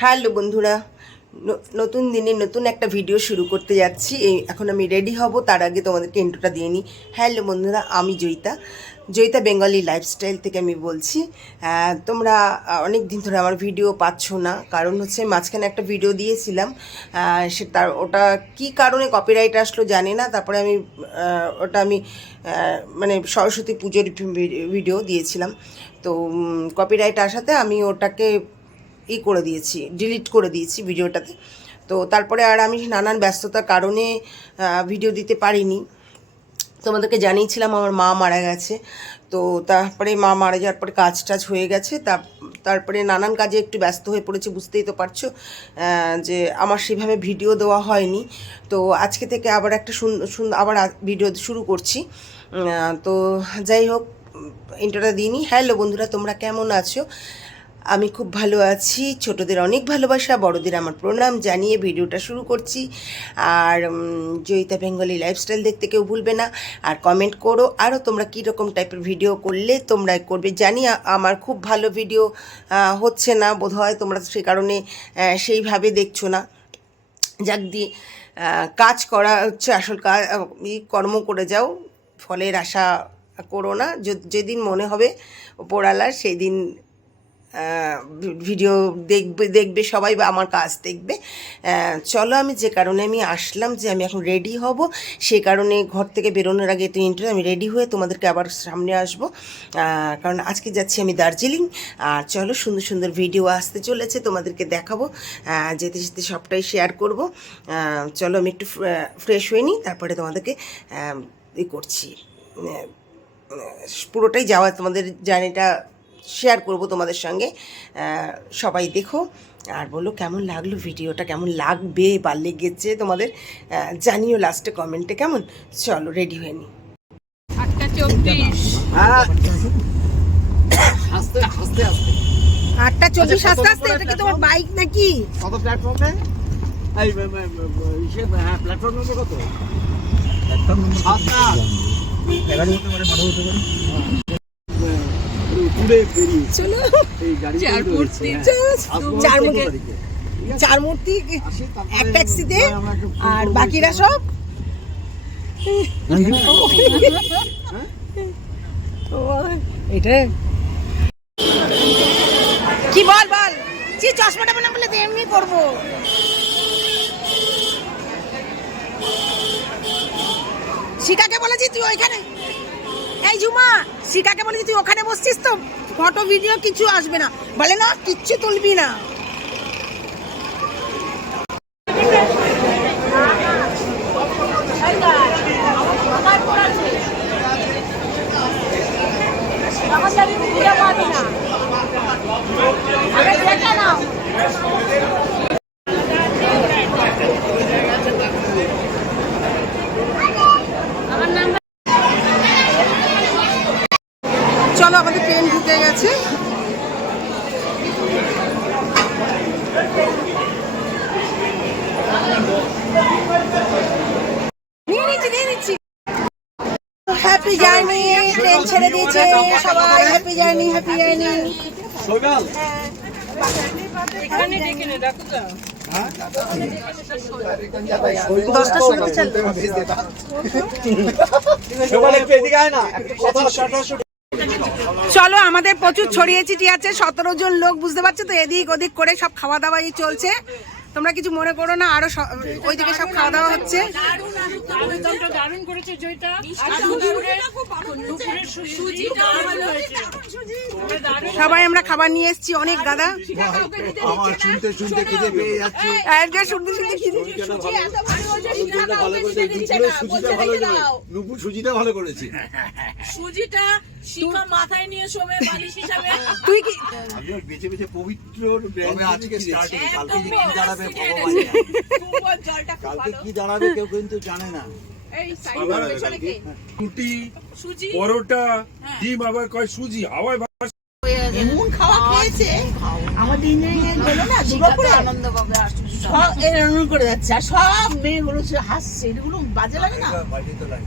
Hello বন্ধুরা নতুন দিনে নতুন একটা ভিডিও শুরু করতে যাচ্ছি। এই, এখন আমি রেডি হব, তার আগে তোমাদেরকে ইন্ট্রোটা দিয়ে নিই হ্যালো বন্ধুরা, আমি জয়িতা। জয়িতা বেঙ্গলি লাইফস্টাইল থেকে আমি বলছি। তোমরা অনেক দিন ধরে আমার ভিডিও পাচ্ছ না, কারণ হচ্ছে মাঝখানে একটা ভিডিও দিয়েছিলাম। সে তার, ওটা কি কারণে কপিরাইট আসলো জানি না, তারপরে আমি ওটা আমি মানে সরস্বতী পুজোর ভিডিও দিয়েছিলাম। তো কপিরাইট আসাতে আমি ওটাকে ই করে দিয়েছি ডিলিট করে দিয়েছি ভিডিওটাতে তো তারপরে আর আমি নানান ব্যস্ততার কারণে ভিডিও দিতে পারিনি। তোমাদেরকে জানিয়েছিলাম আমার মা মারা গেছে। তো তারপরে মা মারা যাওয়ার পরে কাজ টাজ হয়ে গেছে। তা তারপরে নানান কাজে একটু ব্যস্ত হয়ে পড়েছি, বুঝতেই তো পারছ যে আমার সেভাবে ভিডিও দেওয়া হয়নি। তো আজকে থেকে আবার একটা সুন্দর আবার ভিডিও শুরু করছি। তো যাই হোক ইন্টারটা দিইনি। হ্যালো বন্ধুরা, তোমরা কেমন আছো? আমি খুব ভালো আছি। ছোটদের অনেক ভালোবাসা, বড়দের আমার প্রণাম, জানিয়ে ভিডিওটা শুরু করছি। আর জয়িতা বেঙ্গলি লাইফস্টাইল দেখতে কেউ ভুলবে না। আর কমেন্ট করো আরও তোমরা কী রকম টাইপের ভিডিও করলে তোমরা করবে। জানি আমার খুব ভালো ভিডিও হচ্ছে না বোধহয়, তোমরা সে কারণে সেইভাবে দেখছ না। যাক দিয়ে কাজ করা হচ্ছে, আসল কাজ কর্ম করে যাও, ফলের আশা করো না। যেদিন মনে হবে ওপরালার সেই দিন ভিডিও দেখবে দেখবে সবাই বা আমার কাজ দেখবে। চলো আমি যে কারণে আমি আসলাম যে আমি এখন রেডি হব সেই কারণে ঘর থেকে বেরোনোর আগে একটু ইন্টারভিউ আমি রেডি হয়ে তোমাদেরকে আবার সামনে আসব। কারণ আজকে যাচ্ছি আমি দার্জিলিং। আর চলো সুন্দর সুন্দর ভিডিও আসতে চলেছে, তোমাদেরকে দেখাবো। যেতে যেতে সবটাই শেয়ার করব। চলো আমি একটু ফ্রেশ হয়ে নিই, তারপরে তোমাদেরকে ই করছি। পুরোটাই যাওয়া তোমাদের জার্নিটা শেয়ার করব তোমাদের সঙ্গে। সবাই দেখো আর বলো কেমন লাগল ভিডিওটা কেমন লাগবে বা লেগেছে তোমাদের? জানিও লাস্টে কমেন্টে কেমন? চলো রেডি হয়ে নি আটটা চব্বিশ। আস্তে আস্তে আস্তে আটটা চব্বিশ আচ্ছা, আস্তে কত এটা কি তোমার বাইক নাকি? কত প্ল্যাটফর্মে ব- ইসে হ্যাঁ প্ল্যাটফর্ম নম্বর কত? সাতটা উপরে বেরিয়ে চলো। এই গাড়ি চার মূর্তি, হ্যাঁ। চার মূর্তি। চার মূর্তি এক ট্যাক্সিতে। আর বাকিরা। সব? এটা। কি বল বল। কি চশমাটা মনে বলে এমনি করব। শিকাকে বলেছি তুই ওইখানে? এই জুমা, শিকাকে বলেছি তুই ওখানে বসছিস তো? ফটো ভিডিও কিছু আসবে না। বলে না, কিচ্ছু তুলবি না। চলো আমাদের ট্রেন ঢুকে গেছে হ্যাপি জার্নি ট্রেন ছেড়ে দিয়েছে সবাই হ্যাপি জার্নি হ্যাপি জার্নি দশটার সময় চলো আমাদের প্রচুর ছড়িয়ে ছিটিয়ে আছে সতেরো জন লোক বুঝতে পারছ তো? এদিক ওদিক করে সব খাওয়া দাওয়াই চলছে। তোমরা কিছু মনে করো না আরও ওইদিকে সব খাওয়া দাওয়া হচ্ছে। সবাই আমরা খাবার নিয়ে এসেছি অনেক গাদা। শুনতে শুনতে খিদে পেয়ে যাচ্ছে শুনতে শুনতে খিদে- ভালো করেছে দুপুরে সুজিটা ভালো করেছে। নুপুর সুজিটা ভালো করেছে। সুজিটা শিখা মাথায় নিয়ে শোবে বালিশ হিসাবে তুই কি বেছে বেছে পবিত্র আজকে স্টার্টিং কালকে কি দাঁড়াবে কালকে কি দাঁড়াবে কেউ কিন্তু জানে না। রুটি পরোটা ডিম আবার কয় সুজি? হাওয়ায় এমন খাওয়া খেয়েছে? আমাদের ইঞ্জিনিয়ারিং হলো না দুর্গাপুরে? আনন্দ সব এরকম করে যাচ্ছে আর সব মেয়েগুলো হাসছে এগুলো বাজে লাগে না? বাড়িতে তো লাগে।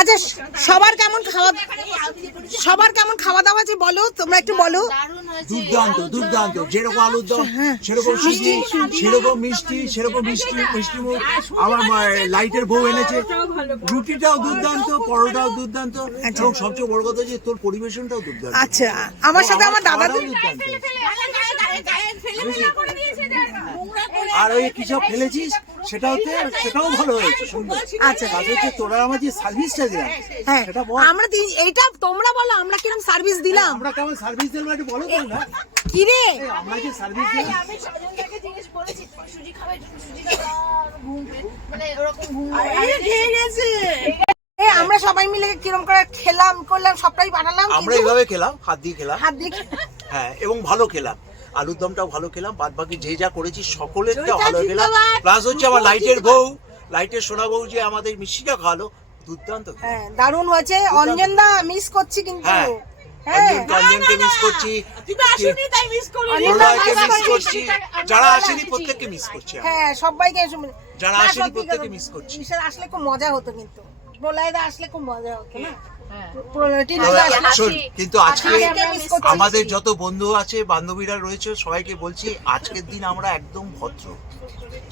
আচ্ছা সবার কেমন খাওয়া সবার কেমন খাওয়া দাওয়া আছে বলো তোমরা একটু বলো দুর্দান্ত দুর্দান্ত যেরকম আলুর দম সেরকম সুজি সেরকম মিষ্টি সেরকম মিষ্টি মিষ্টি মুখ আমার লাইটের বউ এনেছে রুটিটাও দুর্দান্ত পরোটাও দুর্দান্ত এবং সবচেয়ে বড় কথা যে তোর পরিবেশনটাও দুর্দান্ত আচ্ছা আমার সাথে আমার দাদা দুর্দান্ত আর ওই কি সব ফেলেছিস? সেটাওতে সেটাও ভালো হয়েছে সুন্দর। আচ্ছা। কাজ হচ্ছে তোরা আমার যে সার্ভিসটা দিলাম হ্যাঁ সেটা বল। আমরা এইটা তোমরা বলো আমরা কীরকম সার্ভিস দিলাম? আমরা কেমন সার্ভিস দিলাম একটু বলো তো না কি রে? আমরা যে সার্ভিস দিলাম আমি সজনটাকে জিজ্ঞেস করেছি সুজি খাবে সুজি ঘুম মানে ওরকম ঘুম ঠিক আছে এ, আমরা সবাই মিলে কিরম করে খেলাম করলাম সবটাই বানালাম আমরা এইভাবে খেলাম হাত দিয়ে খেলাম। হাত দিয়ে হ্যাঁ এবং ভালো খেলাম। আলুর দমটাও ভালো খেলাম বাদ বাকি যে যা করেছি সকলেরটা ভালো খেলাম প্লাস হচ্ছে আমার লাইটের বউ লাইটের সোনা বউ যে আমাদের মিষ্টিটা খাওয়ালো দুর্দান্ত। হ্যাঁ দারুণ হয়েছে। অঞ্জন দা মিস করছি কিন্তু। মিস করছি। যারা আসেনি প্রত্যেককে মিস করছি হ্যাঁ সবাইকে যারা না, আসেনি সত্যি প্রত্যেককে কথা, করছি। আসলে খুব মজা হতো কিন্তু। প্রলয়দা আসলে খুব মজা হতো না? হ্যাঁ। কিন্তু আজকে। আমাদের যত বন্ধু আছে বান্ধবীরা রয়েছে সবাইকে বলছি আজকের দিন আমরা একদম ভদ্র।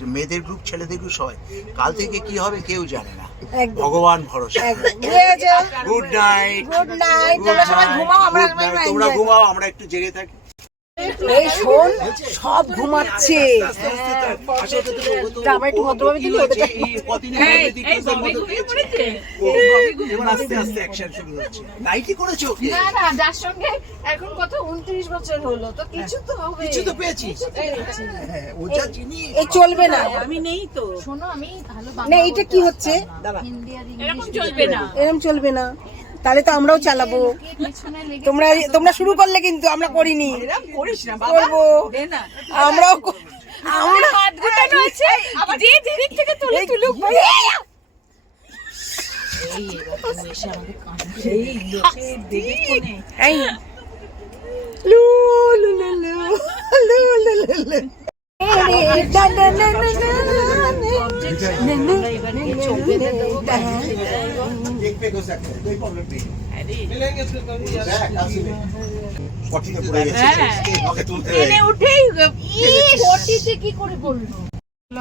মেয়েদের গ্রুপ ছেলেদের গ্রুপ সবাই। কাল থেকে কি হবে কেউ জানে না। ভগবান ভরসা। গুড নাইট গুড নাইট তোমরা ঘুমাও আমরা একটু জেগে থাকি। এই শোন সব ঘুমাচ্ছে। তা একটু ভদ্রভাবে দিলি ওদের এবার আস্তে আস্তে অ্যাকশন শুরু হচ্ছে। নাইটি করেছ না না যার সঙ্গে এখন কত উনত্রিশ বছর হলো তো কিছু তো হবে। কিছু তো পেয়েছিস। ও যা জিনিস এই চলবে না। আমি নেই তো। শোনো আমি ভালো না বাংলা এইটা কি হচ্ছে? এরকম চলবে না। এরকম চলবে না। তাহলে তো আমরাও চালাবো তোমরা তোমরা শুরু করলে কিন্তু আমরা করিনি করব আমরাও আমরা তুলে তুলুক লু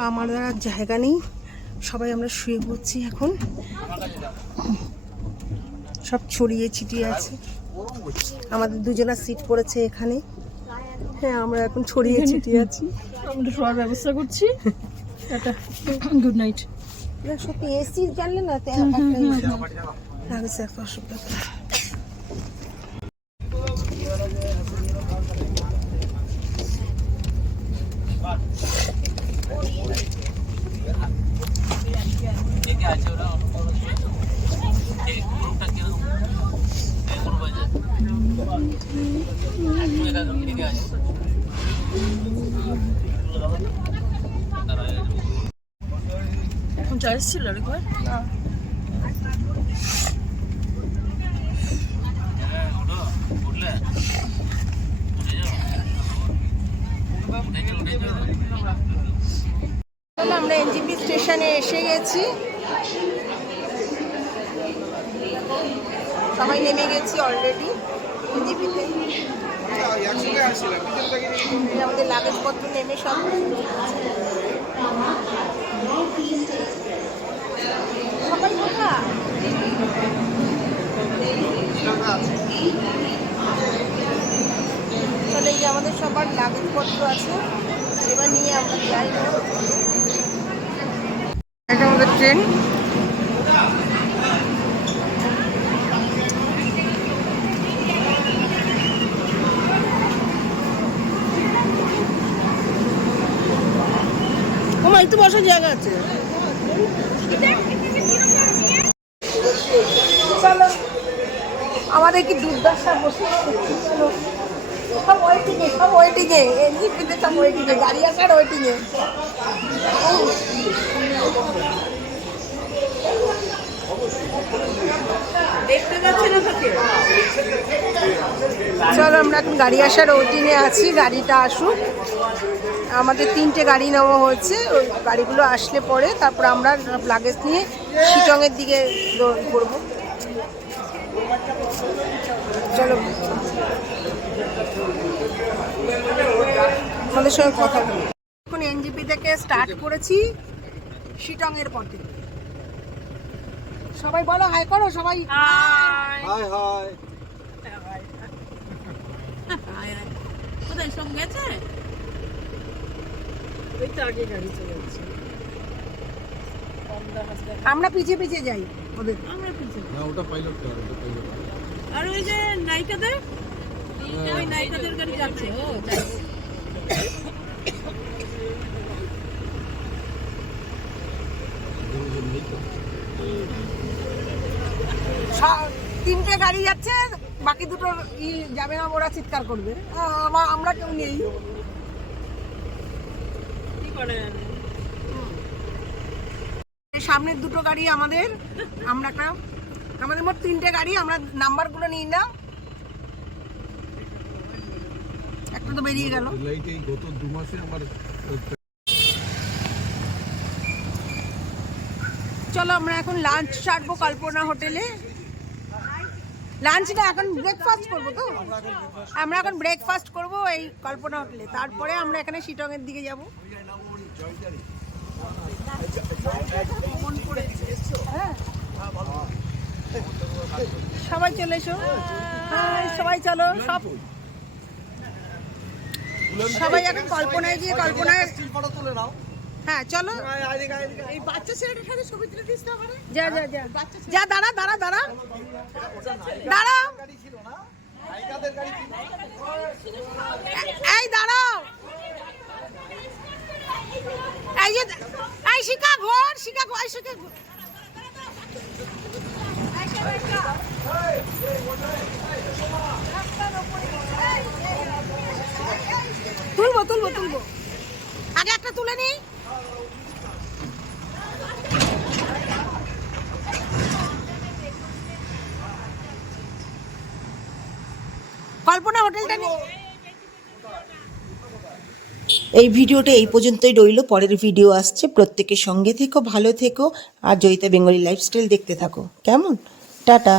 আমার আর জায়গা নেই। সবাই আমরা শুয়ে পড়ছি এখন। সব ছড়িয়ে ছিটিয়ে আছে। আমাদের দুজনা সিট পড়েছে এখানে। হ্যাঁ আমরা এখন ছড়িয়ে ছিটিয়ে আছি। আমরা শোয়ার ব্যবস্থা করছি। টাটা। গুড নাইট সত্যি এসি জানলে না একটা হ্যাঁ, হ্যাঁ। অসুবিধা চয়েস ছিল একবার তাহলে আমরা এনজিপি স্টেশনে এসে গেছি। সবাই নেমে গেছি অলরেডি এনজিপিতে আমাদের লাগেজপত্র নেমে সব সবাই কোথায়? চলে এই যে আমাদের সবার লাগেজপত্র আছে এবার নিয়ে আমরা যাই। এটা আমাদের ট্রেন। ওমা একটু বসার জায়গা আছে। আমাদের কি দুর্দশা বসে সব ওয়েটিংয়ে সব ওয়েটিংয়ে। এনজিপিতে সব ওয়েটিংয়ে গাড়ি আসার ওয়েটিংয়ে। চলো আমরা এখন গাড়ি আসার ওয়েটিংয়ে আছি গাড়িটা আসুক। আমাদের তিনটে গাড়ি নেওয়া হয়েছে ওই গাড়িগুলো আসলে পরে তারপর আমরা লাগেজ নিয়ে শিটংয়ের দিকে দৌড় করব। চলো। আমাদের সঙ্গে কথা বলি। এখন এনজিপি থেকে স্টার্ট করেছি শিটংয়ের পথে সবাই বলো হাই করো সবাই। হাই হাই কোথায় সব গেছে। আমরা পিছিয়ে পিছিয়ে যাই ওদের। আমরা না ওটা পাইলট কার ওটা পাইলট আর ওই যে নায়িকাদের? ওই নায়িকাদের গাড়ি যাচ্ছে। ও যাচ্ছে। তিনটে গাড়ি যাচ্ছে বাকি দুটো ই যাবে না ওরা চিৎকার করবে। আমরা কেউ নেই। সামনের দুটো গাড়ি আমাদের আমরা একটা আমাদের মোট তিনটে গাড়ি আমরা নাম্বারগুলো নিই না। একটা তো বেরিয়ে গেল। গত দু মাসে আমার চলো আমরা এখন লাঞ্চ ছাড়বো কল্পনা হোটেলে। লাঞ্চ না এখন ব্রেকফাস্ট করব তো? আমরা এখন ব্রেকফাস্ট করব এই কল্পনা হোটেলে। তারপরে আমরা এখানে শিটংয়ের দিকে যাব। হ্যাঁ। সবাই চলে এসো। সবাই চলো সব সবাই এখন কল্পনায় গিয়ে কল্পনায় হ্যাঁ চলো এই বাচ্চা ছেলেটার সাথে ছবি তুলে দিস না যা যা যা যা দাঁড়া দাঁড়া দাঁড়া দাঁড়া এই দাঁড়াও এই যে এই শিকা ঘর শিকা ঘর শিকা ঘর তুলবো তুলবো তুলবো। আগে একটা তুলে নিই। কল্পনা হোটেলটা এই ভিডিওটা এই পর্যন্তই রইল। পরের ভিডিও আসছে। প্রত্যেকের সঙ্গে থেকো, ভালো থেকো। আর জয়িতা বেঙ্গলি লাইফস্টাইল দেখতে থাকো। কেমন? টাটা।